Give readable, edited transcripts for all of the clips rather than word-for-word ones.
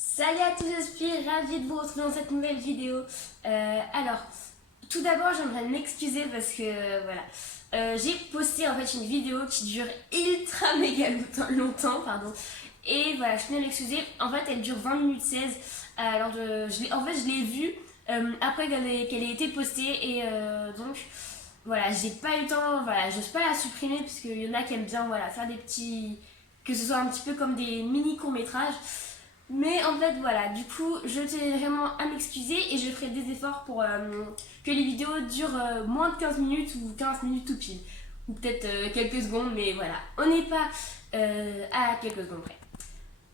Salut à tous, je suis ravie de vous retrouver dans cette nouvelle vidéo. Alors, tout d'abord, j'aimerais m'excuser parce que j'ai posté en fait une vidéo qui dure ultra méga longtemps, pardon. Et voilà, je tenais à m'excuser. En fait, elle dure 20 minutes 16. Je l'ai vue après qu'elle ait été postée et donc voilà, j'ai pas eu le temps, voilà, j'ose pas la supprimer parce qu'il y en a qui aiment bien voilà, faire des petits, que ce soit un petit peu comme des mini courts-métrages. Mais en fait, voilà, du coup, je tenais vraiment à m'excuser et je ferai des efforts pour que les vidéos durent moins de 15 minutes ou 15 minutes tout pile. Ou peut-être quelques secondes, mais voilà, on n'est pas à quelques secondes près.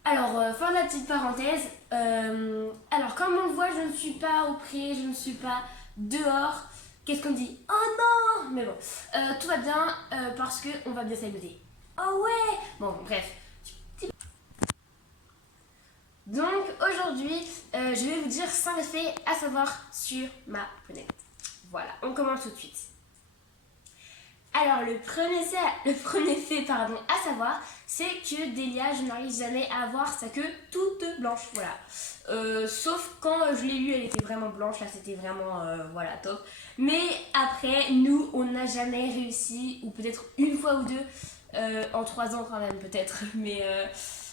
Alors, fin de la petite parenthèse. Alors, comme on le voit, je ne suis pas au pré, je ne suis pas dehors. Qu'est-ce qu'on dit? Oh non! Mais bon, tout va bien parce qu'on va bien s'amuser. Oh ouais! Bon, bref. Donc aujourd'hui, je vais vous dire 5 faits à savoir sur ma fenêtre. Voilà, on commence tout de suite. Alors le premier fait pardon, à savoir, c'est que Delia, je n'arrive jamais à avoir sa queue toute blanche. Voilà. Sauf quand je l'ai eue, elle était vraiment blanche, là c'était vraiment voilà, top. Mais après, nous, on n'a jamais réussi, ou peut-être une fois ou deux, en 3 ans quand même peut-être, mais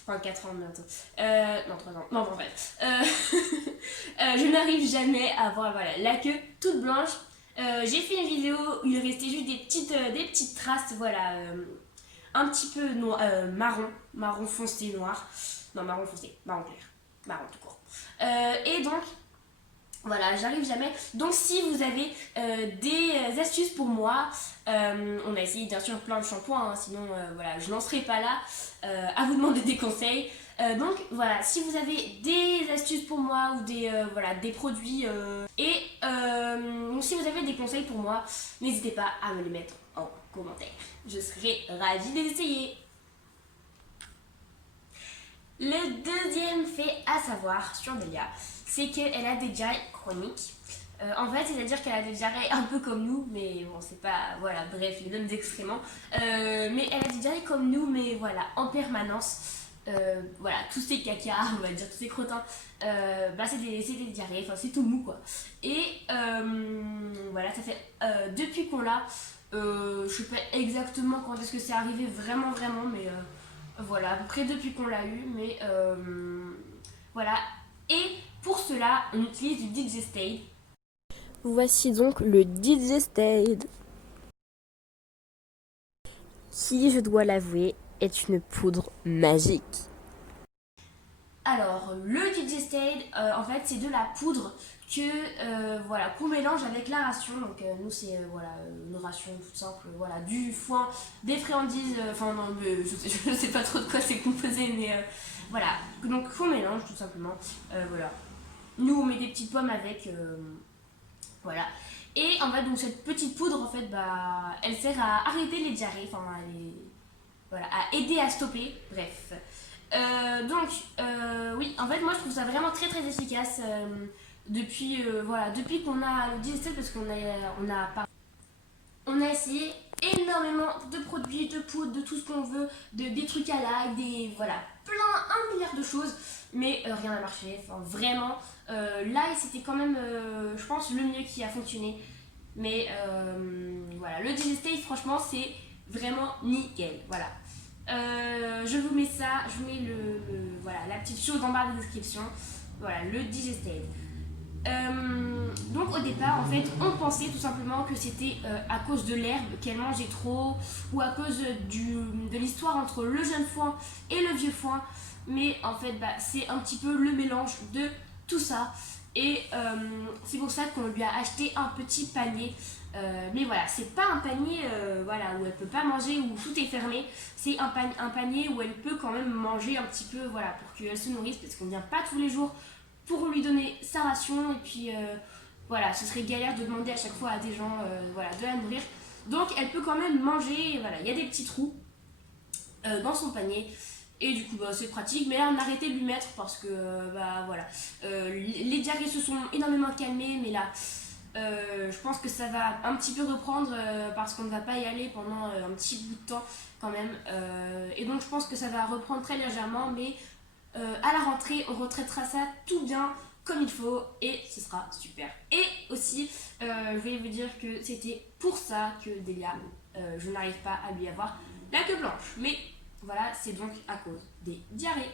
enfin 4 ans bientôt. Non, 3 ans. Non, bon, bref. Je n'arrive jamais à avoir voilà, la queue toute blanche. J'ai fait une vidéo où il restait juste des petites traces, voilà, un petit peu marron foncé noir. Non, marron foncé, marron clair, marron tout court. Et donc, voilà, j'arrive jamais. Donc si vous avez des astuces pour moi, on a essayé bien sûr plein de shampoings, hein, sinon voilà, je n'en serai pas là à vous demander des conseils. Donc voilà, si vous avez des astuces pour moi ou voilà, des produits donc si vous avez des conseils pour moi, n'hésitez pas à me les mettre en commentaire. Je serai ravie de les essayer. Le deuxième fait à savoir sur Delia, c'est qu'elle a des diarrhées chroniques. En fait, c'est-à-dire qu'elle a des diarrhées un peu comme nous, mais bon, c'est pas, voilà, bref, les mêmes excréments. Mais elle a des diarrhées comme nous, mais voilà, en permanence. Voilà, tous ces caca, on va dire, tous ces crottins, c'est des diarrhées, enfin, c'est tout mou, quoi. Et voilà, ça fait, depuis qu'on l'a, je sais pas exactement quand est-ce que c'est arrivé, vraiment, vraiment, mais voilà, à peu près depuis qu'on l'a eu, mais voilà. Et pour cela, on utilise du Digestade. Voici donc le Digestade, qui, je dois l'avouer, est une poudre magique. Alors, le Digestade, en fait, c'est de la poudre voilà, qu'on mélange avec la ration. Donc, nous, c'est voilà, une ration toute simple, voilà, du foin, des friandises, enfin, non, je sais pas trop de quoi c'est composé, mais voilà. Donc, qu'on mélange tout simplement. Voilà. Nous, on met des petites pommes avec. Voilà. Et en fait, donc, cette petite poudre, en fait, elle sert à arrêter les diarrhées, enfin, voilà, à aider à stopper. Bref. Oui, en fait, moi je trouve ça vraiment très très efficace depuis qu'on a le digestif parce on a essayé énormément de produits, de poudres, de tout ce qu'on veut, des trucs à l'ail, voilà, un milliard de choses, mais rien n'a marché. Enfin, vraiment, l'ail c'était quand même, je pense, le mieux qui a fonctionné. Mais voilà, le digestif, franchement, c'est vraiment nickel. Voilà. Je vous mets ça, je vous mets voilà, la petite chose en barre de description. Voilà, le Digestade. Donc au départ, en fait, on pensait tout simplement que c'était à cause de l'herbe qu'elle mangeait trop ou à cause de l'histoire entre le jeune foin et le vieux foin. Mais en fait, c'est un petit peu le mélange de tout ça. Et c'est pour ça qu'on lui a acheté un petit panier. Mais voilà, c'est pas un panier voilà, où elle peut pas manger, où tout est fermé. C'est un panier où elle peut quand même manger un petit peu, voilà, pour qu'elle se nourrisse, parce qu'on vient pas tous les jours pour lui donner sa ration. Et puis voilà, ce serait galère de demander à chaque fois à des gens voilà, de la nourrir. Donc elle peut quand même manger, voilà, il y a des petits trous dans son panier. Et du coup, c'est pratique. Mais là, on a arrêté de lui mettre parce que, voilà. Les diarrhées se sont énormément calmées. Mais là, je pense que ça va un petit peu reprendre parce qu'on ne va pas y aller pendant un petit bout de temps quand même. Et donc, je pense que ça va reprendre très légèrement. Mais À la rentrée, on retraitera ça tout bien comme il faut et ce sera super. Et aussi, je voulais vous dire que c'était pour ça que Delia, je n'arrive pas à lui avoir la queue blanche. Mais voilà, c'est donc à cause des diarrhées.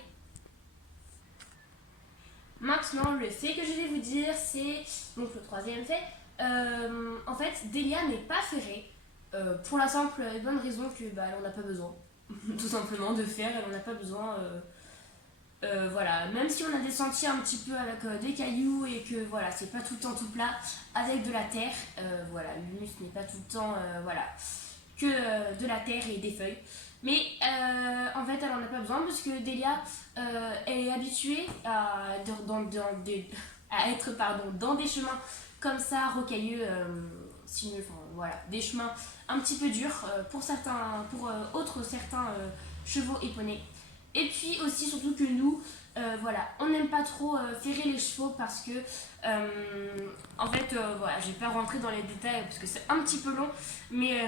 Maintenant, le fait que je vais vous dire, c'est donc le troisième fait. En fait, Delia n'est pas ferrée pour la simple et bonne raison que elle n'en a pas besoin, tout simplement de fer. Elle n'en a pas besoin. Voilà, même si on a des sentiers un petit peu avec des cailloux et que voilà, c'est pas tout le temps tout plat avec de la terre. Voilà, l'humus n'est pas tout le temps voilà que de la terre et des feuilles. Mais en fait, elle en a pas besoin parce que Delia, elle est habituée à être dans des chemins comme ça, rocailleux, sinueux, enfin, voilà, des chemins un petit peu durs pour certains, pour certains chevaux et poneys. Et puis aussi, surtout que nous, voilà, on n'aime pas trop ferrer les chevaux parce que, en fait, voilà, je vais pas rentrer dans les détails parce que c'est un petit peu long, mais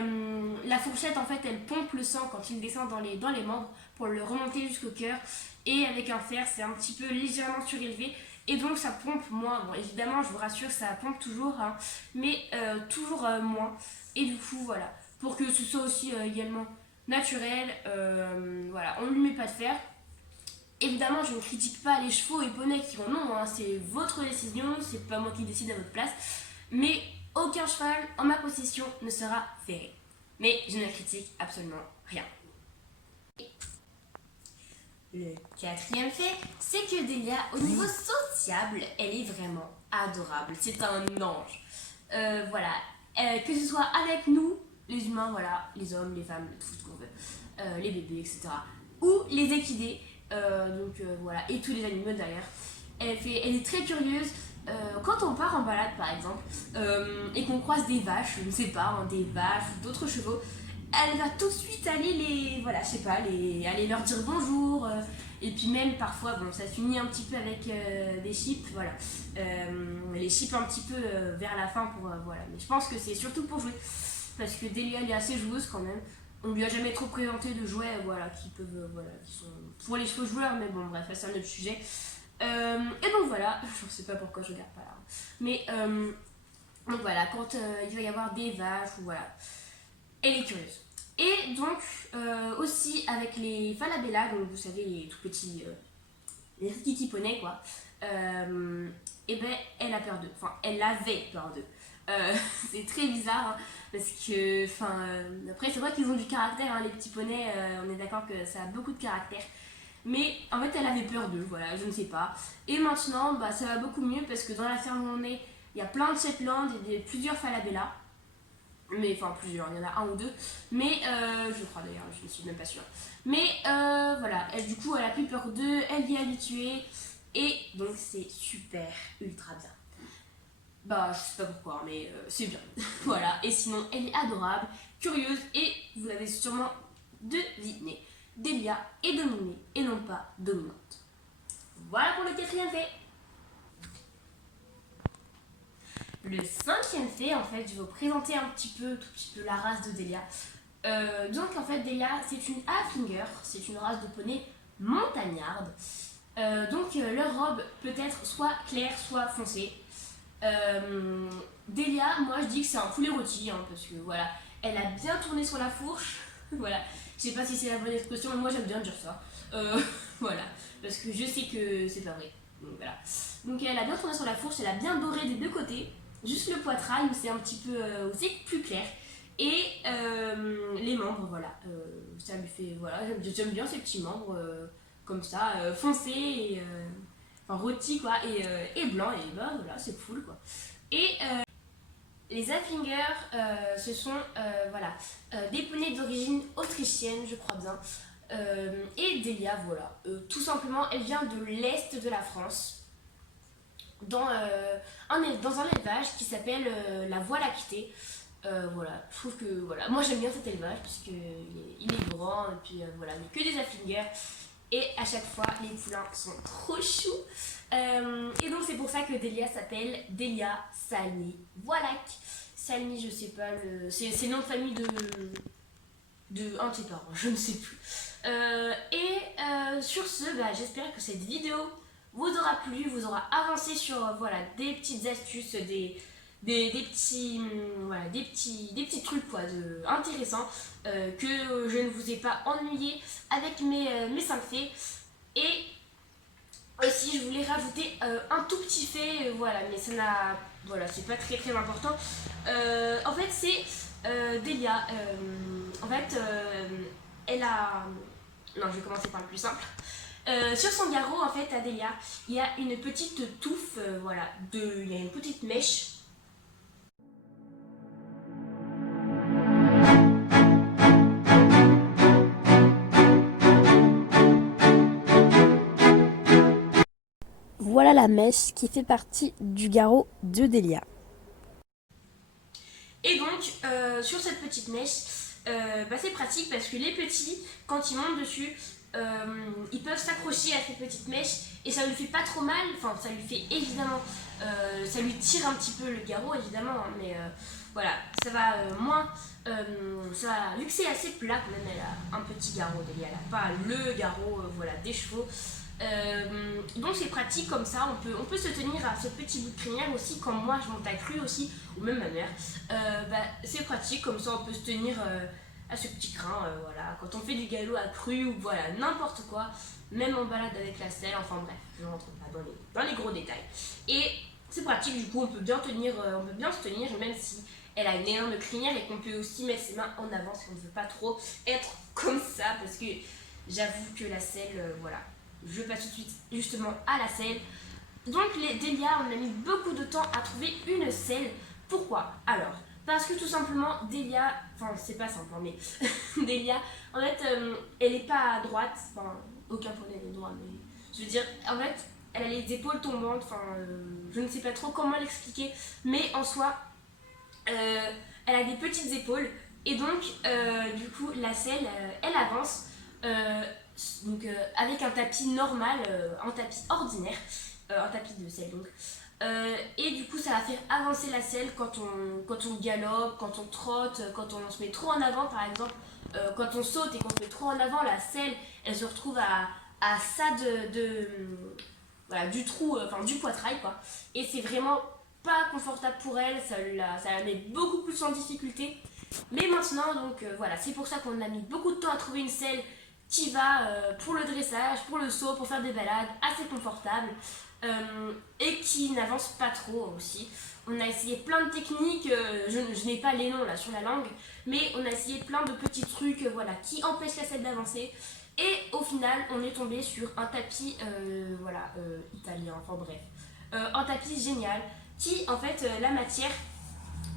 la fourchette, en fait, elle pompe le sang quand il descend dans les membres pour le remonter jusqu'au cœur. Et avec un fer, c'est un petit peu légèrement surélevé. Et donc ça pompe moins. Bon, évidemment, je vous rassure, ça pompe toujours, hein, mais toujours moins. Et du coup, voilà, pour que ce soit aussi également naturel, voilà, on ne lui met pas de fer. Évidemment, je ne critique pas les chevaux et poneys qui en ont, hein, c'est votre décision, c'est pas moi qui décide à votre place. Mais aucun cheval en ma possession ne sera ferré. Mais je ne critique absolument rien. Le quatrième fait, c'est que Delia, au niveau sociable, elle est vraiment adorable. C'est un ange. Voilà. Que ce soit avec nous, les humains, voilà, les hommes, les femmes, tout ce qu'on veut, les bébés, etc. Ou les équidés, voilà, et tous les animaux d'ailleurs. Elle est très curieuse. Quand on part en balade par exemple, et qu'on croise des vaches, je ne sais pas, hein, des vaches ou d'autres chevaux, elle va tout de suite aller voilà, je sais pas, aller leur dire bonjour. Et puis même parfois, bon, ça finit un petit peu avec des chips, voilà. Les chips un petit peu vers la fin pour, voilà. Mais je pense que c'est surtout pour jouer, parce que Delia, elle est assez joueuse quand même. On lui a jamais trop présenté de jouets, voilà, qui peuvent, voilà, qui sont pour les chevaux joueurs, mais bon, bref, c'est un autre sujet. Et donc voilà, je ne sais pas pourquoi je regarde pas là. Mais donc voilà, quand il va y avoir des vaches ou voilà, elle est curieuse. Et donc aussi avec les falabella, donc vous savez les tout petits, les rikiki poneys quoi, et ben elle a peur d'eux, enfin elle avait peur d'eux. C'est très bizarre hein, parce que, enfin, après c'est vrai qu'ils ont du caractère, hein, les petits poneys, on est d'accord que ça a beaucoup de caractère. Mais en fait, elle avait peur d'eux, voilà, je ne sais pas. Et maintenant, bah, ça va beaucoup mieux parce que dans la ferme où on est, il y a plein de Shetland et plusieurs falabella. Mais enfin, plusieurs, il y en a un ou deux. Mais je crois d'ailleurs, je ne suis même pas sûre. Mais voilà, du coup, elle a plus peur d'eux, elle y est habituée. Et donc, c'est super, ultra bien. Bah, je sais pas pourquoi, mais c'est bien. Voilà, et sinon, elle est adorable, curieuse et vous l'avez sûrement deviné. Delia est dominée et non pas dominante. Voilà pour le quatrième fait. Le cinquième fait, en fait, je vais vous présenter tout petit peu la race de Delia. Donc en fait, Delia, c'est une Haflinger, c'est une race de poney montagnarde. Leur robe peut être soit claire, soit foncée. Delia, moi je dis que c'est un poulet rôti, hein, parce que voilà, elle a bien tourné sur la fourche. Voilà, je sais pas si c'est la bonne expression, mais moi j'aime bien dire ça. Voilà, parce que je sais que c'est pas vrai. Donc voilà. Donc elle a bien tourné sur la fourche, elle a bien doré des deux côtés, juste le poitrail où c'est un petit peu, où c'est plus clair. Et les membres, voilà, ça lui fait, voilà, j'aime bien ces petits membres comme ça, foncés et enfin rôtis quoi, et blancs, et ben voilà, c'est cool quoi. Et les Haflinger, ce sont voilà, des poneys d'origine autrichienne, je crois bien. Et Delia, voilà, tout simplement, elle vient de l'est de la France, dans un élevage qui s'appelle la Voie lactée. Voilà, je trouve que voilà, moi j'aime bien cet élevage puisqu'il est grand et puis voilà, il n'y a que des Haflinger et à chaque fois les poulains sont trop choux. Et donc c'est pour ça que Delia s'appelle Delia Salmi Voilac. Salmi, je sais pas, c'est le nom de famille de un de ses parents, je ne sais plus. Sur ce, j'espère que cette vidéo vous aura plu, vous aura avancé sur voilà, des petites astuces, des petits trucs intéressants que je ne vous ai pas ennuyé avec mes 5 faits. Et aussi, je voulais rajouter un tout petit fait, voilà, mais ça n'a, voilà, c'est pas très très important. En fait, c'est Delia. En fait, elle a. Non, je vais commencer par le plus simple. Sur son garrot, en fait, à Delia, il y a une petite touffe, voilà, il y a une petite mèche. Voilà la mèche qui fait partie du garrot de Delia. Et donc, sur cette petite mèche, c'est pratique parce que les petits, quand ils montent dessus, ils peuvent s'accrocher à cette petite mèche et ça lui fait pas trop mal. Enfin, ça lui fait évidemment, ça lui tire un petit peu le garrot évidemment, hein, mais voilà, ça va vu que c'est assez plat quand même, elle a un petit garrot, Delia, elle a pas le garrot, voilà, des chevaux. Donc c'est pratique comme ça, on peut se tenir à ce petit bout de crinière aussi, quand moi je monte à cru aussi, ou même ma mère. C'est pratique comme ça, on peut se tenir à ce petit crin, voilà, quand on fait du galop à cru ou voilà, n'importe quoi, même en balade avec la selle, enfin bref, je ne rentre pas dans les gros détails. Et c'est pratique, du coup on peut bien se tenir, même si elle a une énorme crinière et qu'on peut aussi mettre ses mains en avant si on ne veut pas trop être comme ça, parce que j'avoue que la selle, voilà. Je passe tout de suite justement à la selle. Donc Delia, on a mis beaucoup de temps à trouver une selle. Pourquoi? Alors, parce que tout simplement, Delia, enfin c'est pas simple, mais Delia, en fait, elle est pas droite, enfin aucun poney n'est droit, mais je veux dire, en fait, elle a les épaules tombantes, enfin je ne sais pas trop comment l'expliquer, mais en soi, elle a des petites épaules, et donc du coup, la selle, elle avance. Donc avec un tapis normal, un tapis ordinaire, un tapis de selle donc. Et du coup ça va faire avancer la selle quand on galope, quand on trotte, quand on se met trop en avant par exemple, quand on saute et qu'on se met trop en avant, la selle elle se retrouve à ça voilà, du trou, enfin du poitrail quoi. Et c'est vraiment pas confortable pour elle, ça la met beaucoup plus en difficulté. Mais maintenant donc voilà, c'est pour ça qu'on a mis beaucoup de temps à trouver une selle qui va pour le dressage, pour le saut, pour faire des balades assez confortables et qui n'avance pas trop aussi. On a essayé plein de techniques, je n'ai pas les noms là sur la langue, mais on a essayé plein de petits trucs voilà, qui empêchent la selle d'avancer. Et au final, on est tombé sur un tapis italien, enfin bref. Un tapis génial qui, en fait, la matière,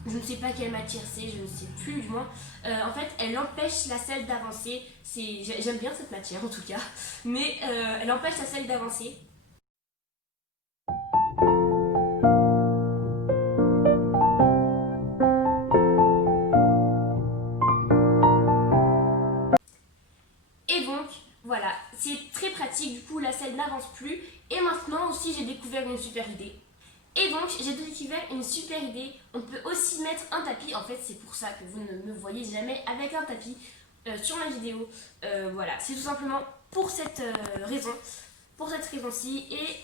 je ne sais pas quelle matière c'est, je ne sais plus du moins. En fait, elle empêche la selle d'avancer. J'aime bien cette matière en tout cas, mais elle empêche la selle d'avancer. Et donc, voilà, c'est très pratique, du coup la selle n'avance plus. Et maintenant aussi, j'ai découvert une super idée. Et donc, j'ai découvert une super idée. On peut aussi mettre un tapis. En fait, c'est pour ça que vous ne me voyez jamais avec un tapis sur ma vidéo. Voilà, c'est tout simplement pour cette raison. Pour cette raison-ci. Et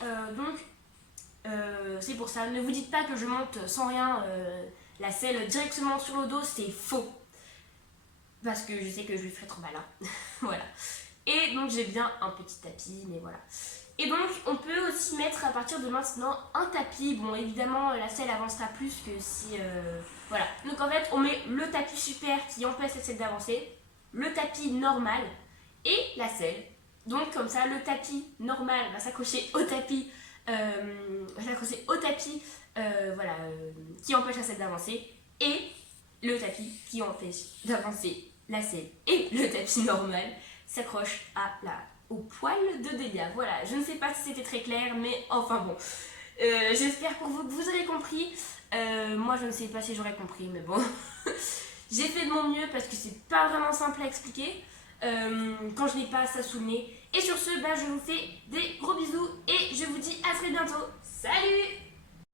c'est pour ça. Ne vous dites pas que je monte sans rien la selle directement sur le dos. C'est faux. Parce que je sais que je lui ferai trop mal. Hein. Voilà. Et donc, j'ai bien un petit tapis, mais voilà. Et donc, on peut aussi mettre à partir de maintenant un tapis. Bon, évidemment, la selle avancera plus que si... voilà. Donc, en fait, on met le tapis super qui empêche la selle d'avancer, le tapis normal et la selle. Donc, comme ça, le tapis normal va s'accrocher au tapis, qui empêche la selle d'avancer, et le tapis qui empêche d'avancer la selle et le tapis normal s'accroche au poil de Delia. Voilà, je ne sais pas si c'était très clair, mais enfin bon. J'espère pour vous que vous aurez compris. Moi, je ne sais pas si j'aurais compris, mais bon. J'ai fait de mon mieux parce que c'est pas vraiment simple à expliquer quand je n'ai pas ça sous le nez. Et sur ce, je vous fais des gros bisous et je vous dis à très bientôt. Salut!